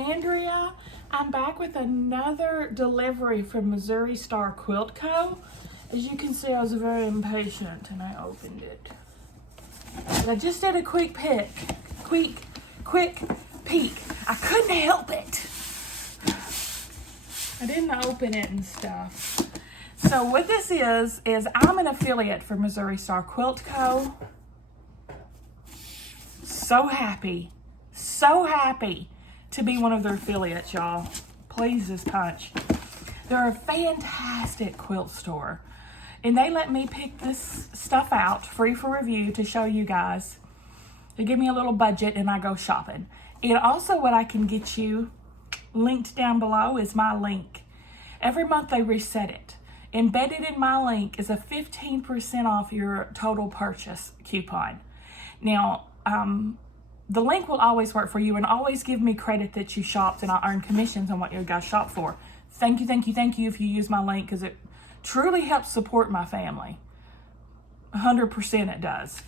Andrea. I'm back with another delivery from Missouri Star Quilt Co. As you can see, I was very impatient and I opened it. But I just did a quick peek. I couldn't help it. I didn't open it and stuff. So what this is I'm an affiliate for Missouri Star Quilt Co. So happy to be one of their affiliates, y'all. Please as punch. They're a fantastic quilt store. And they let me pick this stuff out free for review to show you guys. They give me a little budget and I go shopping. And also what I can get you linked down below is my link. Every month they reset it. Embedded in my link is a 15% off your total purchase coupon. Now, the link will always work for you and always give me credit that you shopped, and I earn commissions on what you guys shop for. Thank you if you use my link, because it truly helps support my family. 100% it does.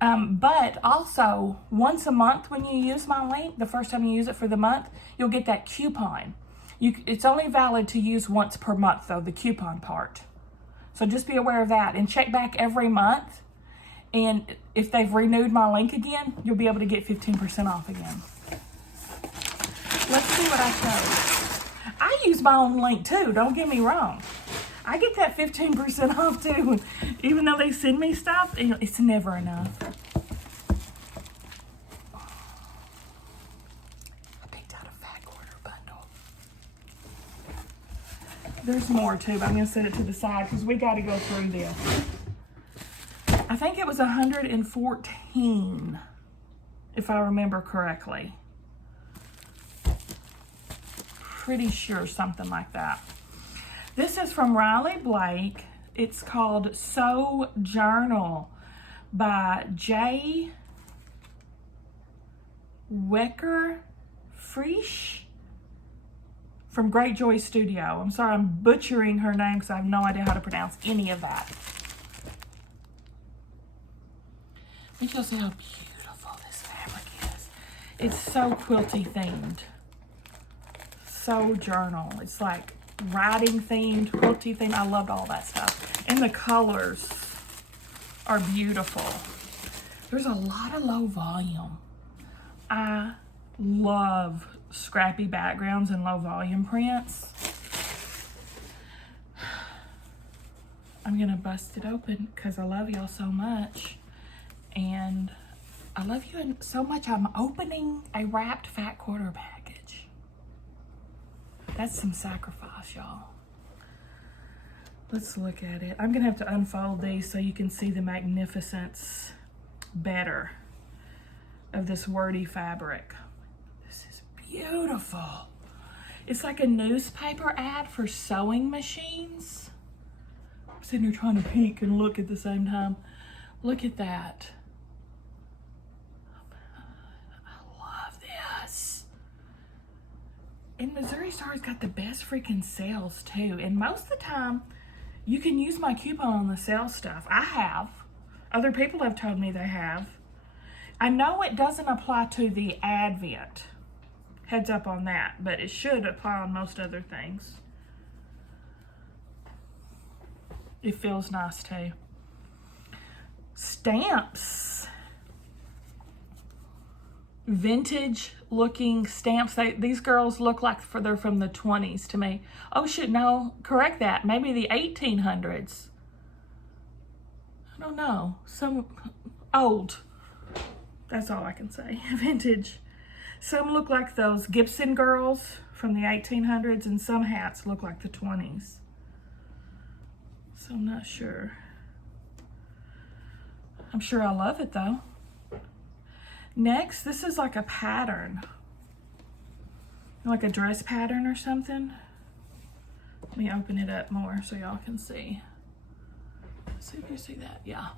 But also, once a month when you use my link, the first time you use it for the month, you'll get that coupon. It's only valid to use once per month, though, the coupon part. So just be aware of that and check back every month. And if they've renewed my link again, you'll be able to get 15% off again. Let's see what I chose. I use my own link too, don't get me wrong. I get that 15% off too. Even though they send me stuff, it's never enough. I picked out a fat quarter bundle. There's more too, but I'm gonna set it to the side because we gotta go through this. I think it was 114, if I remember correctly. Pretty sure something like that. This is from Riley Blake. It's called Sew Journal by J. Wecker Frisch from Great Joy Studio. I'm sorry, I'm butchering her name because I have no idea how to pronounce any of that. You can see how beautiful this fabric is. It's so quilty themed. So journal. It's like writing themed, quilty themed. I loved all that stuff. And the colors are beautiful. There's a lot of low volume. I love scrappy backgrounds and low volume prints. I'm gonna bust it open because I love y'all so much. And I love you so much, I'm opening a wrapped fat quarter package. That's some sacrifice, y'all. Let's look at it. I'm gonna have to unfold these so you can see the magnificence better of this wordy fabric. This is beautiful. It's like a newspaper ad for sewing machines. I'm sitting here trying to peek and look at the same time. Look at that. And Missouri Star's got the best freaking sales too. And most of the time, you can use my coupon on the sale stuff. I have. Other people have told me they have. I know it doesn't apply to the Advent. Heads up on that. But it should apply on most other things. It feels nice too. Stamps. Vintage looking stamps. These girls look like they're from the 20s to me. Oh shit, no, correct that. Maybe the 1800s. I don't know. Some old. That's all I can say. Vintage. Some look like those Gibson girls from the 1800s, and some hats look like the 20s. So I'm not sure. I'm sure I love it though. Next, this is like a pattern. Like a dress pattern or something. Let me open it up more so y'all can see. Let's see if you see that. Yeah.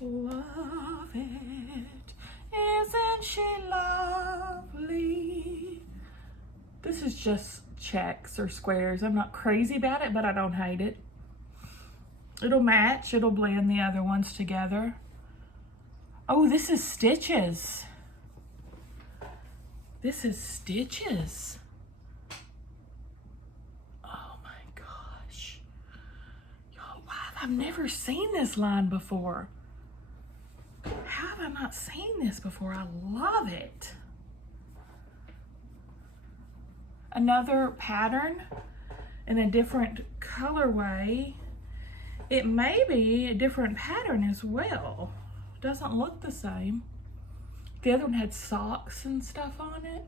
Love it. Isn't she lovely? This is just checks or squares. I'm not crazy about it, but I don't hate it. It'll match, it'll blend the other ones together. Oh, this is stitches. This is stitches. Oh my gosh. Y'all, why have I never seen this line before? How have I not seen this before? I love it. Another pattern in a different colorway. It may be a different pattern as well. Doesn't look the same. The other one had socks and stuff on it,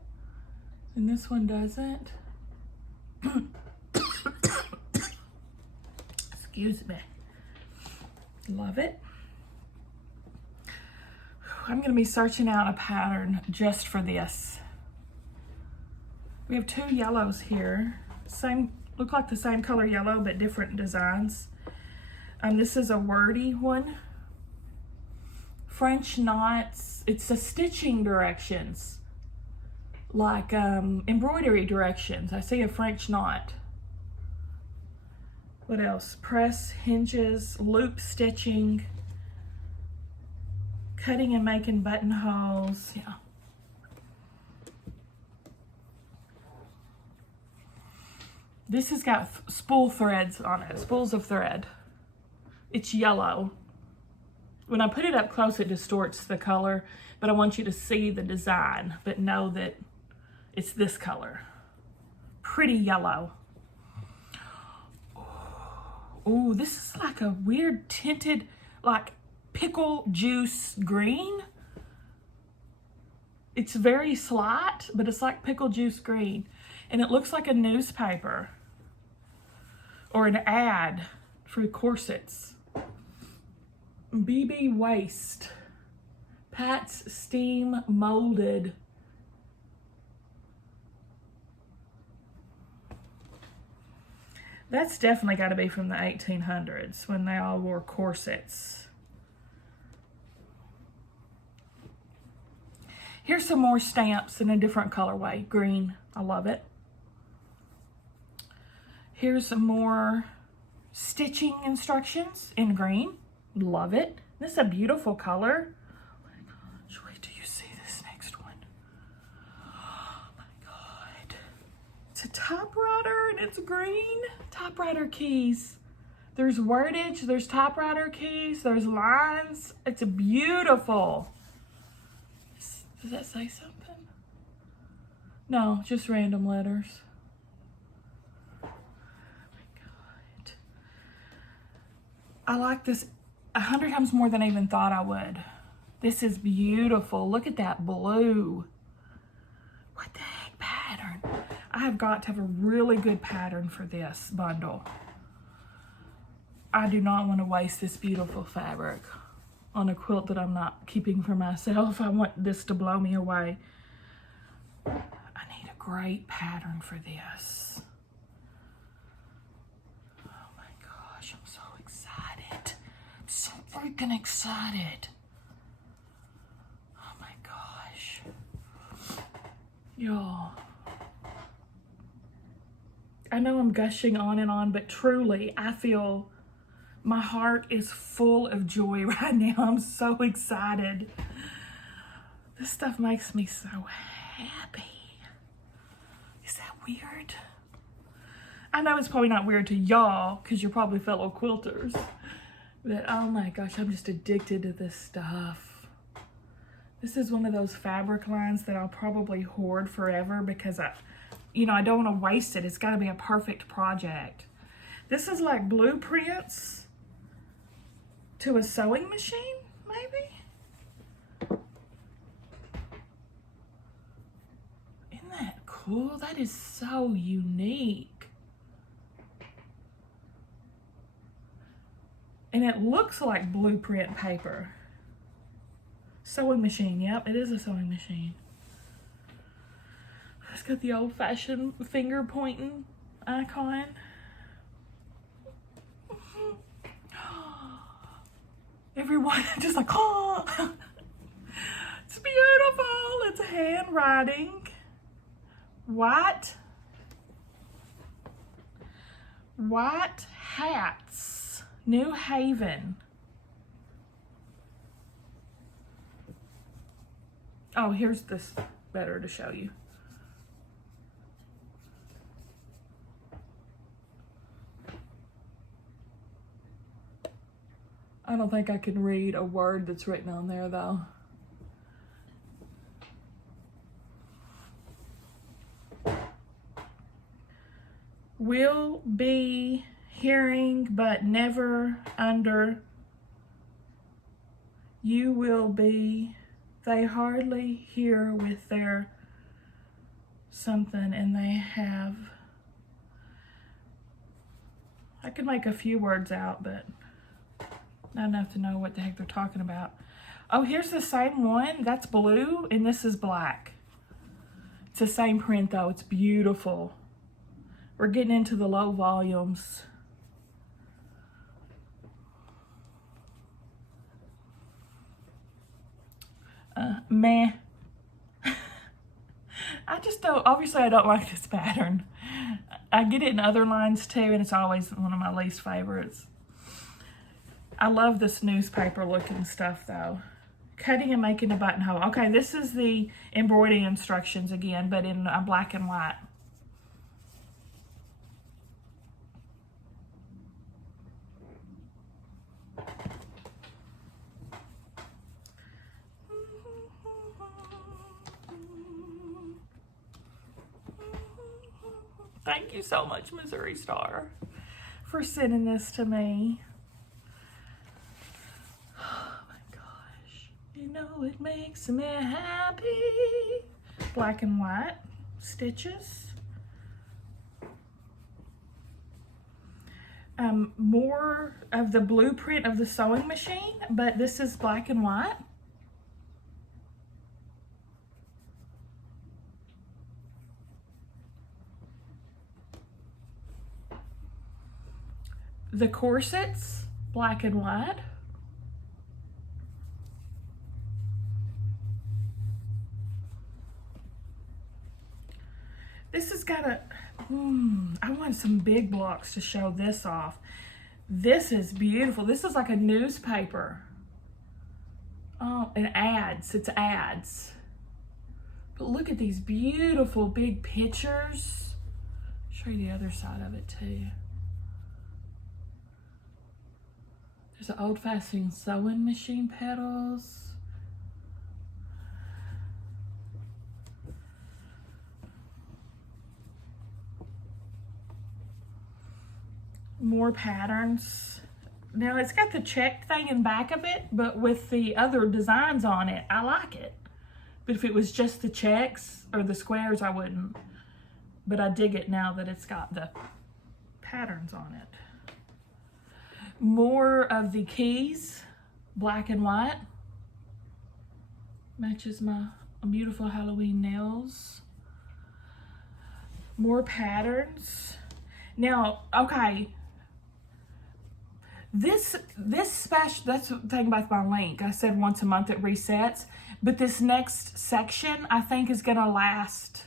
and this one doesn't. Excuse me. Love it. I'm gonna be searching out a pattern just for this. We have two yellows here. Same, look like the same color yellow, but different designs. This is a wordy one. French knots, it's the stitching directions, like embroidery directions. I see a French knot. What else? Press, hinges, loop stitching, cutting and making buttonholes. Yeah. This has got spool threads on it, spools of thread. It's yellow. When I put it up close, it distorts the color, but I want you to see the design, but know that it's this color. Pretty yellow. Oh, this is like a weird tinted, like pickle juice green. It's very slight, but it's like pickle juice green. And it looks like a newspaper or an ad for corsets. BB Waste, Pat's Steam Molded. That's definitely got to be from the 1800s when they all wore corsets. Here's some more stamps in a different colorway, green. I love it. Here's some more stitching instructions in green. Love it. This is a beautiful color. Oh my gosh, wait till you see this next one. Oh my God. It's a typewriter and it's green. Typewriter keys. There's wordage, there's typewriter keys, there's lines. It's beautiful. Does that say something? No, just random letters. Oh my God. I like this 100 times more than I even thought I would. This is beautiful. Look at that blue. What the heck pattern? I have got to have a really good pattern for this bundle. I do not want to waste this beautiful fabric on a quilt that I'm not keeping for myself. I want this to blow me away. I need a great pattern for this. Oh my gosh, I'm so excited. I'm so freaking excited. Oh my gosh. Y'all. I know I'm gushing on and on, but truly, I feel my heart is full of joy right now. I'm so excited. This stuff makes me so happy. Is that weird? I know it's probably not weird to y'all because you're probably fellow quilters. But oh my gosh, I'm just addicted to this stuff. This is one of those fabric lines that I'll probably hoard forever because I don't want to waste it. It's got to be a perfect project. This is like blueprints to a sewing machine, maybe? Isn't that cool? That is so unique. And it looks like blueprint paper. Sewing machine, yep, it is a sewing machine. It's got the old-fashioned finger pointing icon. Everyone just like, oh, it's beautiful. It's handwriting. White White Hats, New Haven. Oh, here's this better to show you. I don't think I can read a word that's written on there though. Will be hearing but never under. You will be. They hardly hear with their something, and they have. I could make a few words out, but not enough to know what the heck they're talking about. Oh, here's the same one. That's blue, and this is black. It's the same print, though. It's beautiful. We're getting into the low volumes. Meh. I just don't, obviously I don't like this pattern. I get it in other lines too, and it's always one of my least favorites. I love this newspaper looking stuff though. Cutting and making a buttonhole. Okay, this is the embroidery instructions again, but in black and white. Thank you so much, Missouri Star, for sending this to me. Oh my gosh. You know it makes me happy. Black and white stitches. More of the blueprint of the sewing machine, but this is black and white. The corsets, black and white. This has got a, I want some big blocks to show this off. This is beautiful. This is like a newspaper. Oh, and ads, it's ads. But look at these beautiful big pictures. Show you the other side of it too. There's an old-fashioned sewing machine pedals. More patterns. Now it's got the check thing in back of it, but with the other designs on it, I like it. But if it was just the checks or the squares, I wouldn't. But I dig it now that it's got the patterns on it. More of the keys, black and white. Matches my beautiful Halloween nails. More patterns. Now, okay. This special, that's the thing about my link. I said once a month it resets. But this next section, I think, is gonna last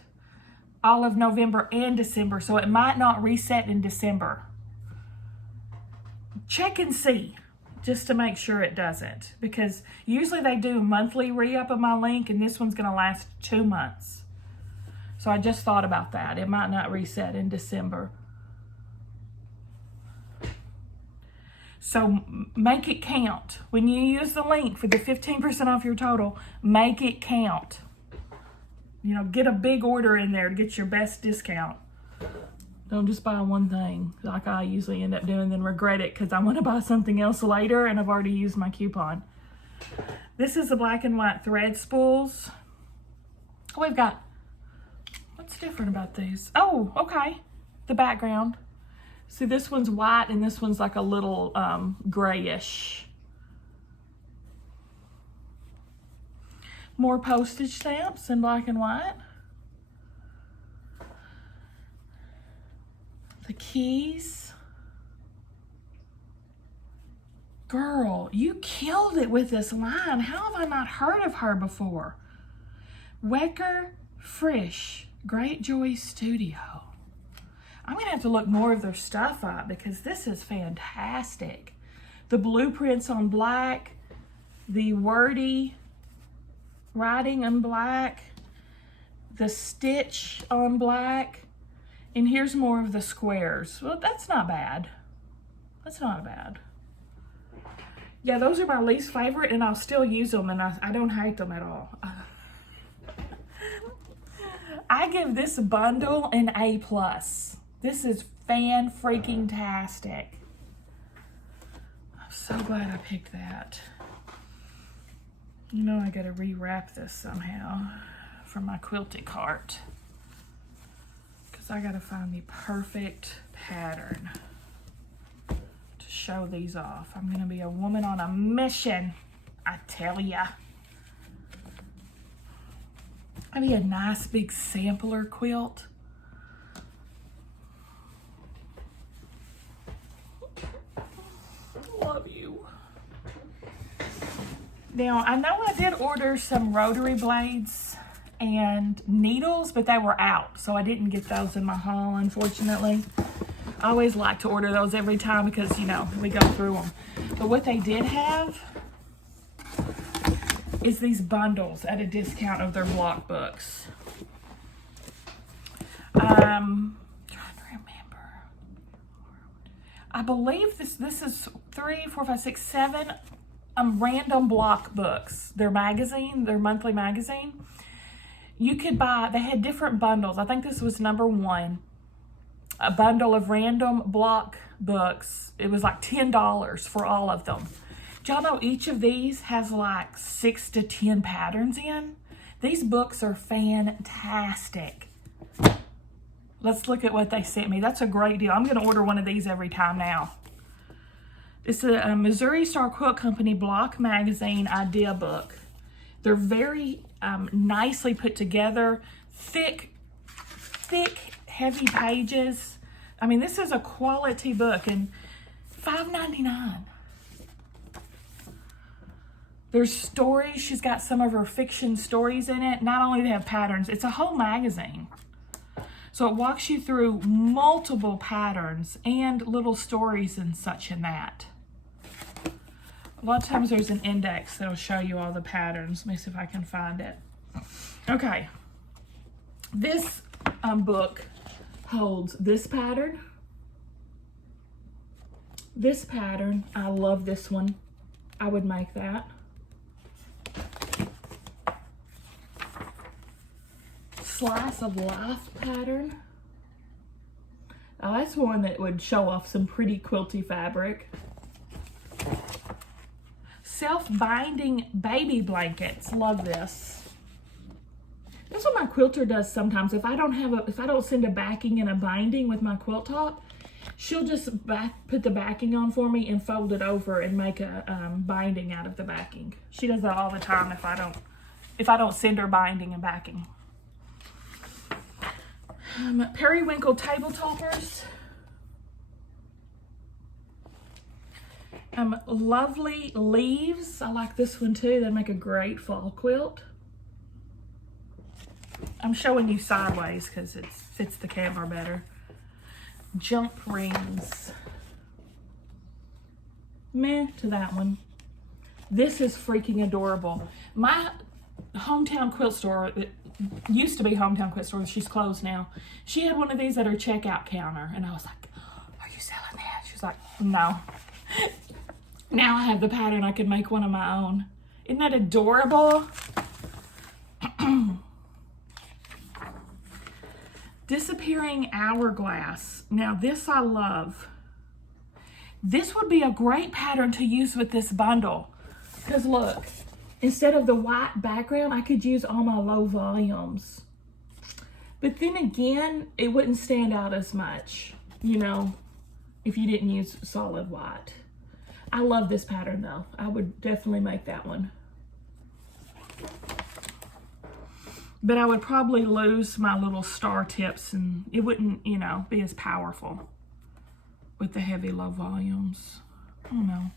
all of November and December. So it might not reset in December. Check and see, just to make sure it doesn't, because usually they do a monthly re-up of my link, and this one's gonna last 2 months. So I just thought about that. It might not reset in December. So make it count. When you use the link for the 15% off your total, make it count. You know, get a big order in there to get your best discount. Don't just buy one thing like I usually end up doing, then regret it because I want to buy something else later and I've already used my coupon. This is the black and white thread spools. We've got, what's different about these? Oh, okay. The background. See, this one's white and this one's like a little grayish. More postage stamps in black and white. The keys. Girl, you killed it with this line. How have I not heard of her before? Wecker Frisch, Great Joy Studio. I'm gonna have to look more of their stuff up because this is fantastic. The blueprints on black, the wordy writing on black, the stitch on black, and here's more of the squares. Well, that's not bad. That's not bad. Yeah, those are my least favorite, and I'll still use them, and I don't hate them at all. I give this bundle an A+. This is fan-freaking-tastic. I'm so glad I picked that. You know I gotta rewrap this somehow for my quilty cart, because I gotta find the perfect pattern to show these off. I'm gonna be a woman on a mission, I tell ya. I'd be a nice big sampler quilt. Love you. Now, I know I did order some rotary blades and needles, but they were out, so I didn't get those in my haul, unfortunately. I always like to order those every time because, you know, we go through them. But what they did have is these bundles at a discount of their block books. Trying to remember. I believe this is 3, 4, 5, 6, 7 random block books. Their magazine, their monthly magazine. You could buy, they had different bundles. I think this was number 1. A bundle of random block books. It was like $10 for all of them. Do y'all know each of these has like 6 to 10 patterns in? These books are fantastic. Let's look at what they sent me. That's a great deal. I'm going to order one of these every time now. It's a Missouri Star Quilt Company block magazine idea book. They're very nicely put together. Thick, heavy pages. I mean, this is a quality book, and $5.99. There's stories. She's got some of her fiction stories in it. Not only do they have patterns, it's a whole magazine. So it walks you through multiple patterns and little stories and such in that. A lot of times there's an index that'll show you all the patterns. Let me see if I can find it. Okay. This book holds this pattern. This pattern, I love this one. I would make that. Slice of life pattern. Oh, that's one that would show off some pretty quilty fabric. Self-binding baby blankets. Love this. That's what my quilter does sometimes. If I don't send a backing and a binding with my quilt top, she'll just put the backing on for me and fold it over and make a binding out of the backing. She does that all the time if I don't send her binding and backing. Periwinkle table toppers. Lovely leaves. I like this one too. They make a great fall quilt. I'm showing you sideways because it fits the camera better. Jump rings. Meh to that one. This is freaking adorable. My hometown quilt store, it used to be hometown quilt store, she's closed now. She had one of these at her checkout counter, and I was like, "Are you selling that?" She's like, "No." Now I have the pattern. I could make one of my own. Isn't that adorable? Disappearing hourglass. Now this I love. This would be a great pattern to use with this bundle. Because look, instead of the white background, I could use all my low volumes. But then again, it wouldn't stand out as much, you know, if you didn't use solid white. I love this pattern though. I would definitely make that one. But I would probably lose my little star tips and it wouldn't, you know, be as powerful with the heavy low volumes. I don't know.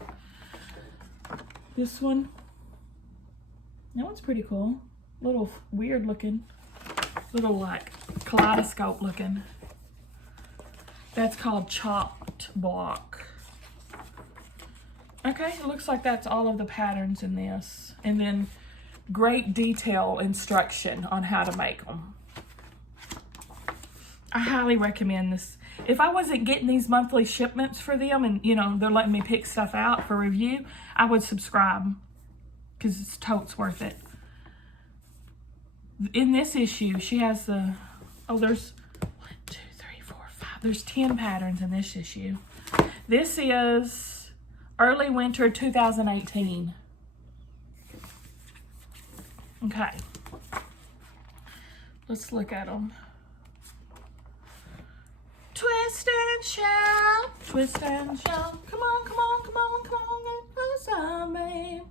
This one. That one's pretty cool. Little weird looking. Little like kaleidoscope looking. That's called chopped block. Okay, it looks like that's all of the patterns in this. And then great detail instruction on how to make them. I highly recommend this. If I wasn't getting these monthly shipments for them and, you know, they're letting me pick stuff out for review, I would subscribe because it's totes worth it. In this issue, she has the, oh, there's 1, 2, 3, 4, 5. There's 10 patterns in this issue. This is early winter 2018. Okay. Let's look at them. Twist and shout, twist and shout. Come on, come on, come on, come on, get on me.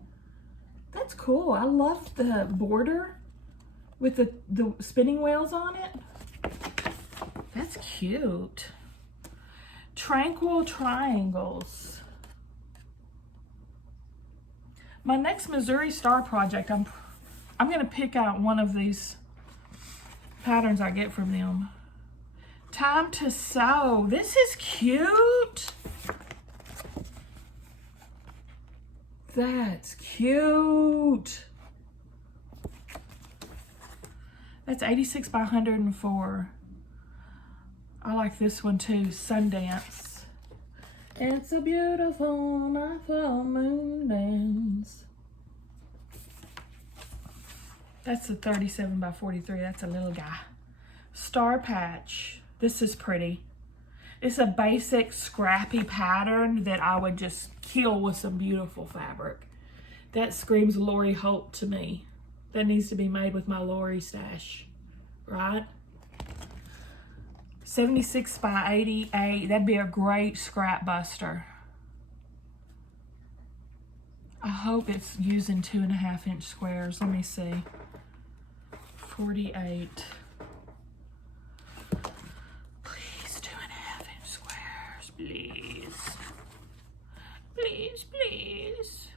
That's cool. I love the border with the spinning wheels on it. That's cute. Tranquil triangles. My next Missouri Star project, I'm gonna pick out one of these patterns I get from them. Time to sew. This is cute. That's cute. That's 86 by 104. I like this one too, Sundance. It's a beautiful night for moon dance. That's a 37 by 43. That's a little guy. Star patch. This is pretty. It's a basic scrappy pattern that I would just kill with some beautiful fabric. That screams Lori Holt to me. That needs to be made with my Lori stash, right? 76 by 88. That'd be a great scrap buster. I hope it's using 2.5-inch squares. Let me see. 48. Please, 2.5-inch squares, please. Please, please.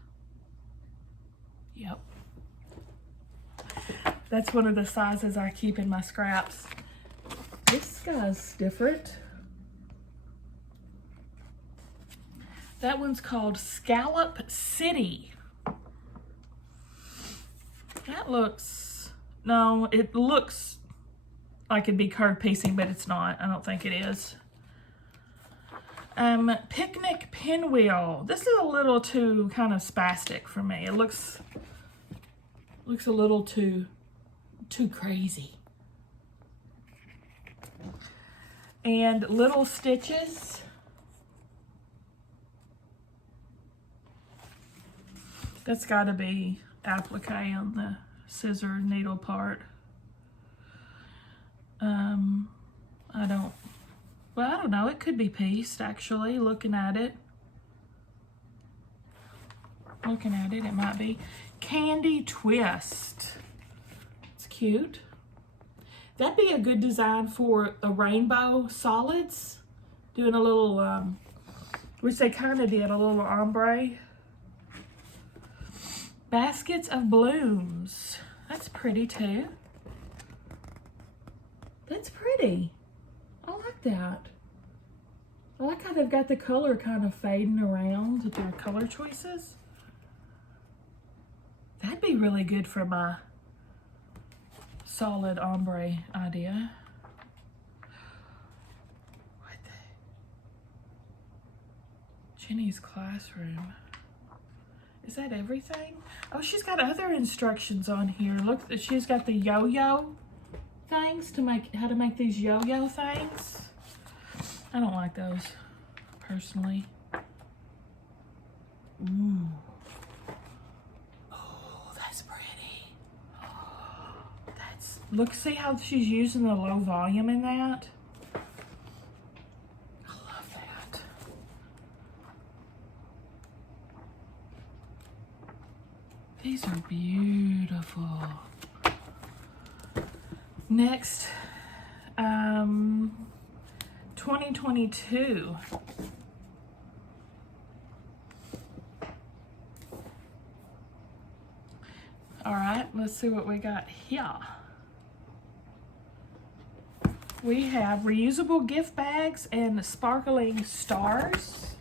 Yep. That's one of the sizes I keep in my scraps. This guy's different. That one's called Scallop City. That looks, no, it looks like it'd be curved piecing, but it's not. I don't think it is. Picnic Pinwheel. This is a little too kind of spastic for me. It looks a little too crazy. And little stitches. That's got to be applique on the scissor needle part. I don't know. It could be pieced actually. Looking at it, it might be. Candy Twist. It's cute. That'd be a good design for a rainbow solids. Doing a little, which they kind of did, a little ombre. Baskets of blooms. That's pretty too. That's pretty. I like that. I like how they've got the color kind of fading around with their color choices. That'd be really good for my solid ombre idea. What the? Jenny's classroom. Is that everything? Oh, she's got other instructions on here. Look, she's got the yo-yo things to make, how to make these yo-yo things. I don't like those, personally. Ooh. Oh, that's pretty. That's, look, see how she's using the low volume in that? I love that. These are beautiful. Next, 2022. All right, let's see what we got here. we have reusable gift bags and sparkling stars.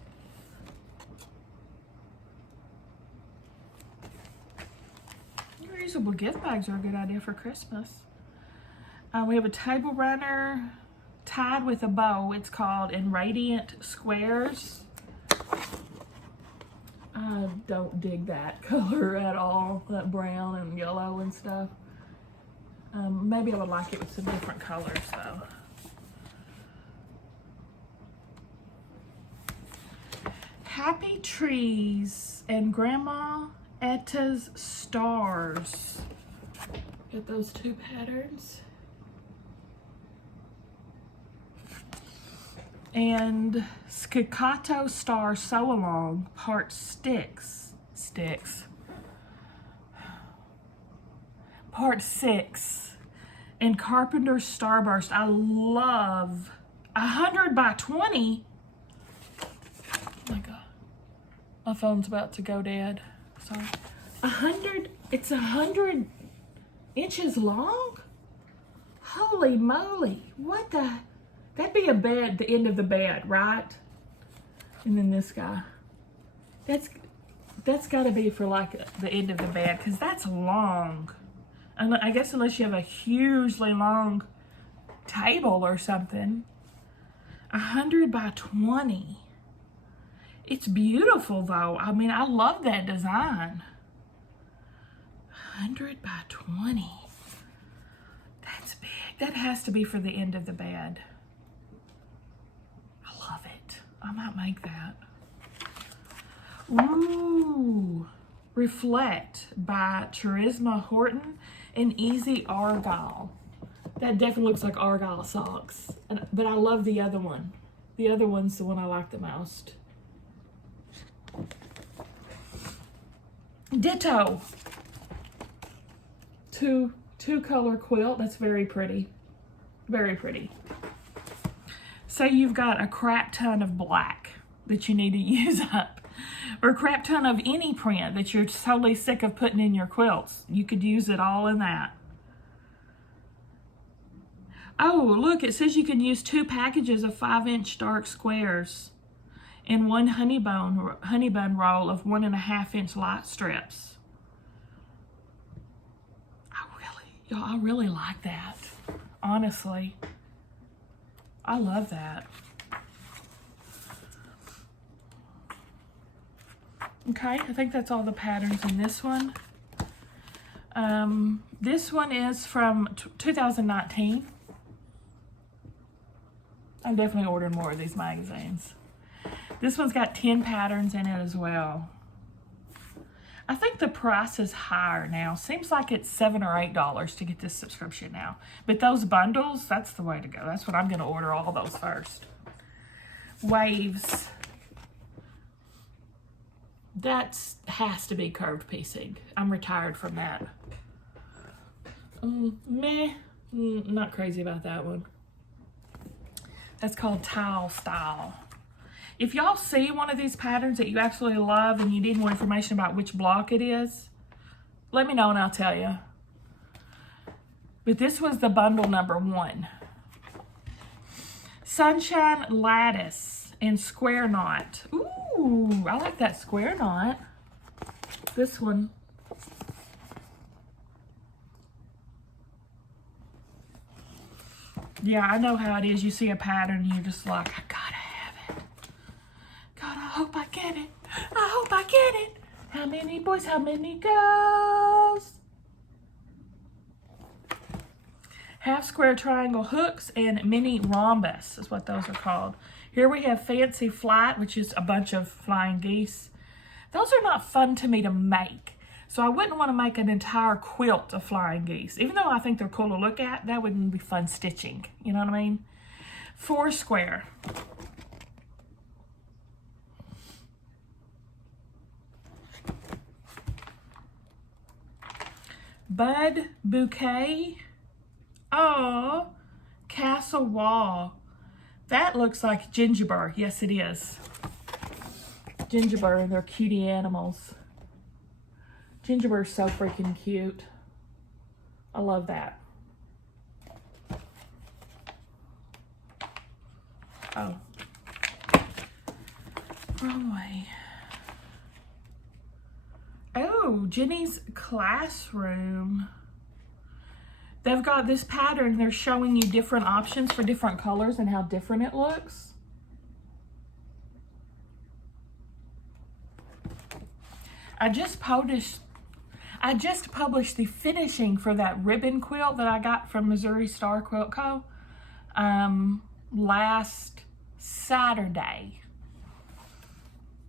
Reusable gift bags are a good idea for Christmas. We have a table runner tied with a bow. It's called in Radiant Squares. I don't dig that color at all, that brown and yellow and stuff. Maybe I would like it with some different colors though. Happy Trees and Grandma Etta's Stars. Get those two patterns. And Staccato Star Sew Along Part Part 6 and Carpenter Starburst. I love 100 by 20. Oh my God, my phone's about to go dead. Sorry. 100. It's 100 inches long. Holy moly! What the? That'd be a bed, the end of the bed, right? And then this guy. That's got to be for like the end of the bed, because that's long. And I guess unless you have a hugely long table or something. 100 by 20. It's beautiful though. I mean, I love that design. 100 by 20. That's big. That has to be for the end of the bed. I love it. I might make that. Ooh. Reflect by Charisma Horton and Easy Argyle. That definitely looks like Argyle socks. But I love the other one. The other one's the one I like the most. Ditto. Two color quilt. That's very pretty. Very pretty. Say you've got a crap ton of black that you need to use up, or a crap ton of any print that you're totally sick of putting in your quilts. You could use it all in that. Oh, look, it says you can use 2 packages of 5-inch dark squares and 1 honeybun roll of 1.5-inch light strips. I really like that. Honestly, I love that. Okay, I think that's all the patterns in this one. This one is from 2019. I'm definitely ordering more of these magazines. This one's got 10 patterns in it as well. I think the price is higher now. Seems like it's $7 or $8 to get this subscription now. But those bundles, that's the way to go. That's what I'm going to order, all those first. Waves. That has to be curved piecing. I'm retired from that. Not crazy about that one. That's called Tile Style. If y'all see one of these patterns that you absolutely love and you need more information about which block it is, let me know and I'll tell you. But this was the bundle number 1. Sunshine Lattice and Square Knot. Ooh, I like that square knot. This one. Yeah, I know how it is. You see a pattern and you're just like, I gotta have it. God, I hope I get it. I hope I get it. How many boys, how many girls? Half square triangle hooks and mini rhombus is what those are called. Here we have Fancy Flight, which is a bunch of flying geese. Those are not fun to me to make. So I wouldn't want to make an entire quilt of flying geese. Even though I think they're cool to look at, that wouldn't be fun stitching. You know what I mean? 4 square. Bud Bouquet. Oh, Castle Wall. That looks like gingerbread. Yes, it is. Gingerbread and their cutie animals. Gingerbread is so freaking cute. I love that. Oh. Wrong way. Oh, Jenny's Classroom. They've got this pattern. They're showing you different options for different colors and how different it looks. I just published the finishing for that ribbon quilt that I got from Missouri Star Quilt Co. Last Saturday.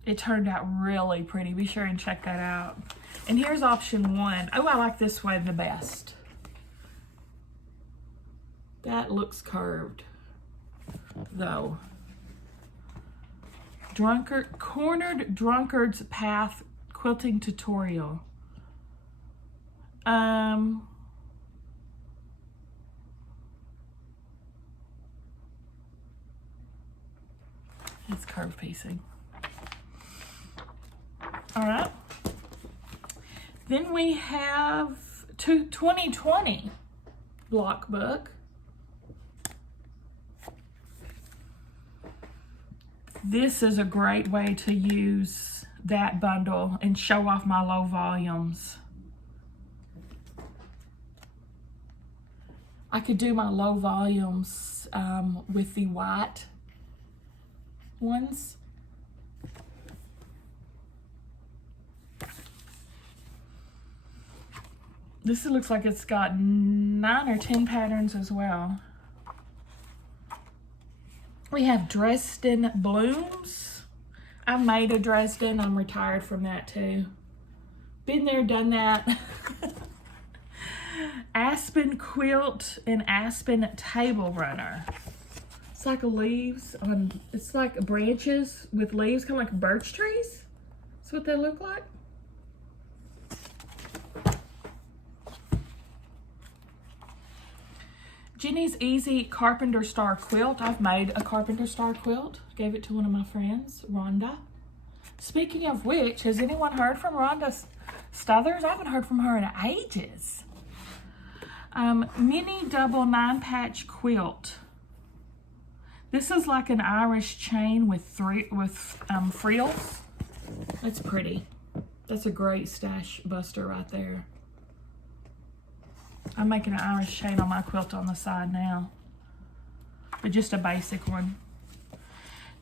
It turned out really pretty. Be sure and check that out. And here's option 1. Oh, I like this one the best. That looks curved, though. Cornered Drunkard's Path Quilting Tutorial. It's curved piecing. All right. Then we have 2020 block book. This is a great way to use that bundle and show off my low volumes. I could do my low volumes with the white ones. This looks like it's got 9 or 10 patterns as well. We have Dresden Blooms. I've made a Dresden. I'm retired from that too. Been there, done that. Aspen Quilt and Aspen Table Runner. It's like leaves on, it's like branches with leaves, kind of like birch trees. That's what they look like. Jenny's Easy Carpenter Star Quilt. I've made a Carpenter Star Quilt. Gave it to one of my friends, Rhonda. Speaking of which, has anyone heard from Rhonda Stothers? I haven't heard from her in ages. Mini Double 9-Patch Quilt. This is like an Irish chain with frills. That's pretty. That's a great stash buster right there. I'm making an Irish chain on my quilt on the side now, but just a basic one.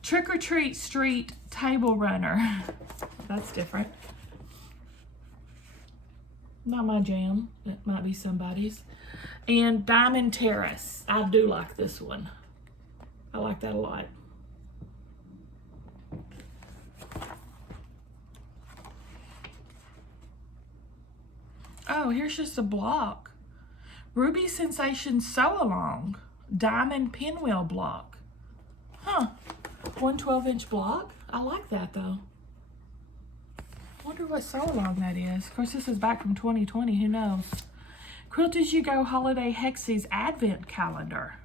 Trick or Treat Street Table Runner. That's different. Not my jam. It might be somebody's. And Diamond Terrace. I do like this one. I like that a lot. Oh, here's just a block. Ruby Sensation Sew Along Diamond Pinwheel block. Huh. 1 12-inch block. I like that though. Wonder what sew along that is. Of course, this is back from 2020. Who knows? Quilt As You Go Holiday Hexie's Advent Calendar.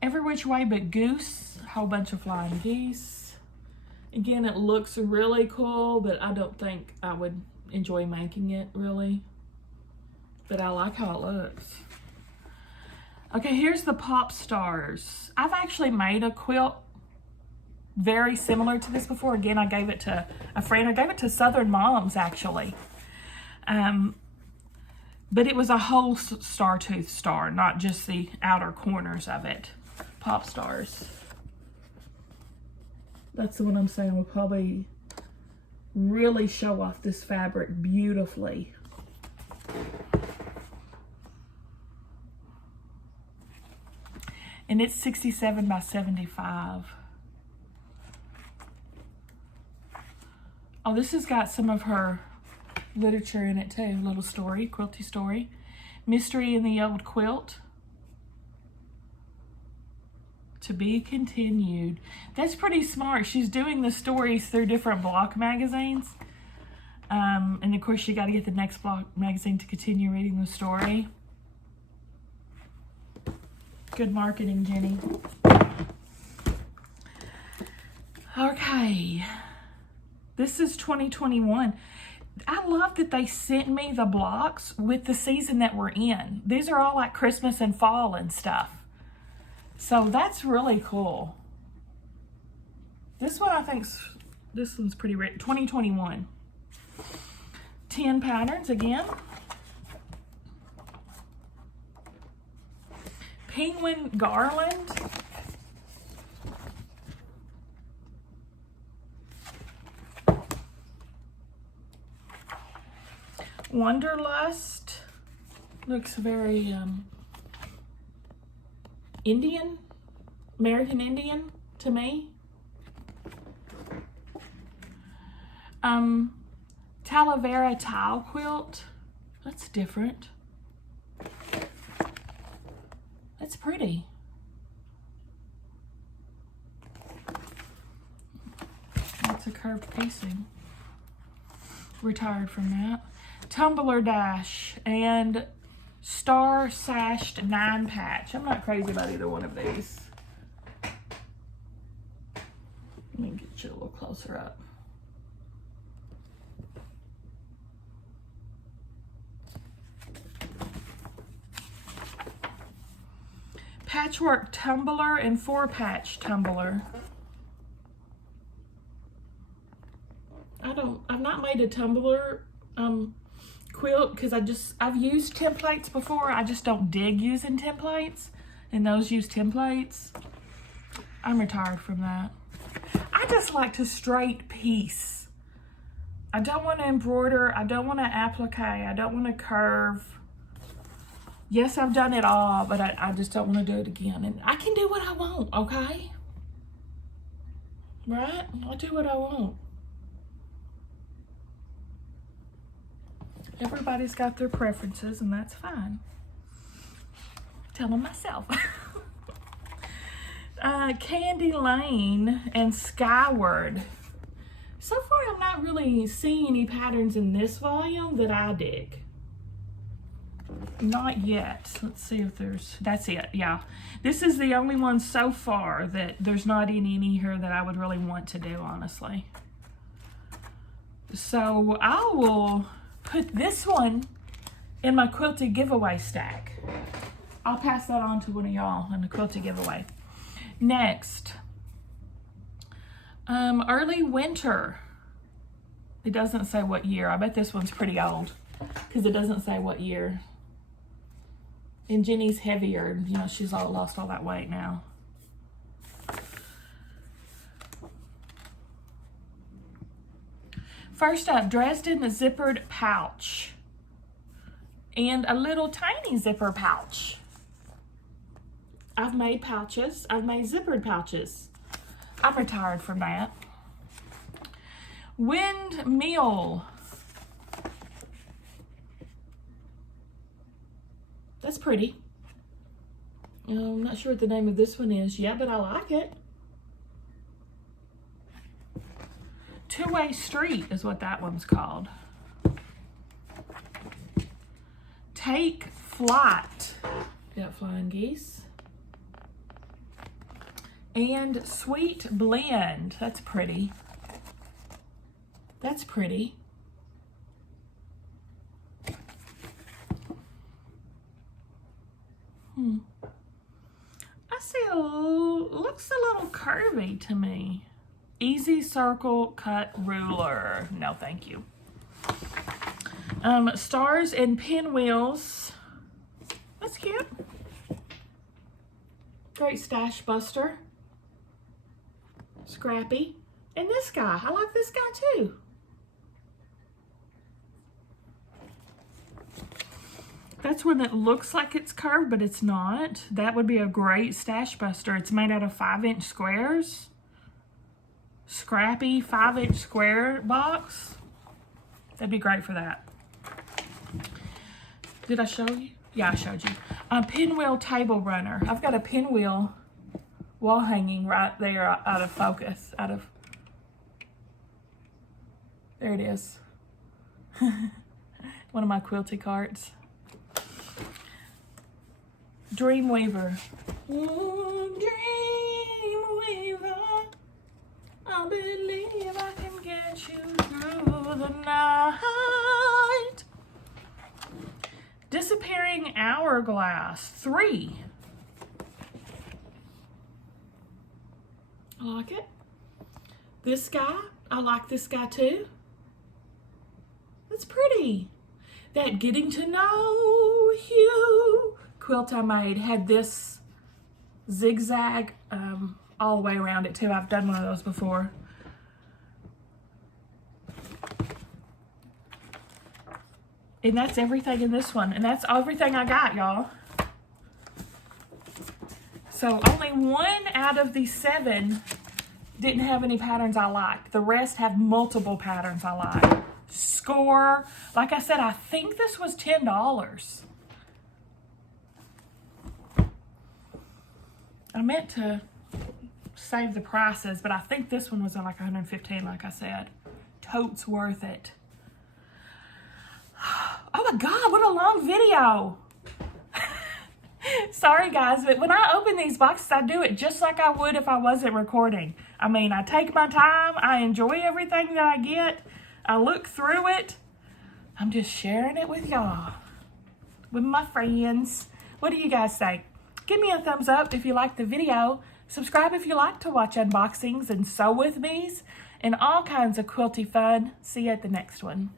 Every Which Way But Goose. A whole bunch of flying geese. Again, it looks really cool, but I don't think I would enjoy making it really. But I like how it looks. Okay, here's the Pop Stars. I've actually made a quilt very similar to this before. Again, I gave it to a friend. I gave it to Southern Moms actually. But it was a whole star tooth star, not just the outer corners of it. Pop Stars. That's the one I'm saying will probably really show off this fabric beautifully. And it's 67 by 75. Oh, this has got some of her literature in it too. Little story, quilty story. Mystery in the Old Quilt. To be continued. That's pretty smart. She's doing the stories through different block magazines. And of course you got to get the next block magazine to continue reading the story. Good marketing, Jenny. Okay. This is 2021. I love that they sent me the blocks with the season that we're in. These are all like Christmas and fall and stuff. So that's really cool. This one I think's, this one's pretty rich. 2021. 10 patterns again. Penguin garland. Wonderlust. Looks very Indian, American Indian to me. Talavera tile quilt. That's different. That's pretty. That's a curved piecing. Retired from that. Tumbler dash and star sashed 9 patch. I'm not crazy about either one of these. Let me get you a little closer up. Patchwork tumbler and 4-patch tumbler. I've not made a tumbler quilt because I've used templates before. I just don't dig using templates, and those use templates. I'm retired from that. I just like to straight piece. I don't want to embroider. I don't want to applique. I don't want to curve. Yes, I've done it all, but I just don't want to do it again. And I can do what I want, okay? Right? I'll do what I want. Everybody's got their preferences, and that's fine. Telling myself. Candy Lane and Skyward. So far, I'm not really seeing any patterns in this volume that I dig. Not yet. Let's see if there's, that's it, yeah. This is the only one so far that there's not any in here that I would really want to do, honestly. So I will put this one in my quilted giveaway stack. I'll pass that on to one of y'all in the quilted giveaway. Next, early winter. It doesn't say what year. I bet this one's pretty old because it doesn't say what year. And Jenny's heavier, you know, she's all lost all that weight now. First up, Dresden zippered pouch. And a little tiny zipper pouch. I've made pouches. I've made zippered pouches. I'm retired from that. Windmill. That's pretty. I'm not sure what the name of this one is yet, but I like it. Two-way street is what that one's called. Take flight. Got flying geese. And sweet blend. That's pretty. That's pretty. I see looks a little curvy to me. Easy circle cut ruler. No, thank you. Stars and pinwheels. That's cute. Great stash buster. Scrappy. And this guy. I like this guy too. That's one that looks like it's curved, but it's not. That would be a great stash buster. It's made out of 5-inch squares. Scrappy 5-inch square box. That'd be great for that. Did I show you? Yeah, I showed you. Pinwheel table runner. I've got a pinwheel wall hanging right there out of focus. There it is. One of my quilty carts. Dreamweaver. Dreamweaver. I believe I can get you through the night. Amazing Hourglass 3. I like it. This guy, I like this guy too. It's pretty. That Getting to Know You quilt I made had this zigzag all the way around it too. I've done one of those before. And that's everything in this one. And that's everything I got, y'all. So only 1 out of these 7 didn't have any patterns I liked. The rest have multiple patterns I like. Score. Like I said, I think this was $10. I meant to save the prices, but I think this one was like $115, like I said. Totes worth it. Oh my God, what a long video. Sorry guys, but when I open these boxes, I do it just like I would if I wasn't recording. I mean, I take my time, I enjoy everything that I get, I look through it. I'm just sharing it with y'all, with my friends. What do you guys say? Give me a thumbs up if you like the video. Subscribe if you like to watch unboxings and sew with me's and all kinds of quilty fun. See you at the next one.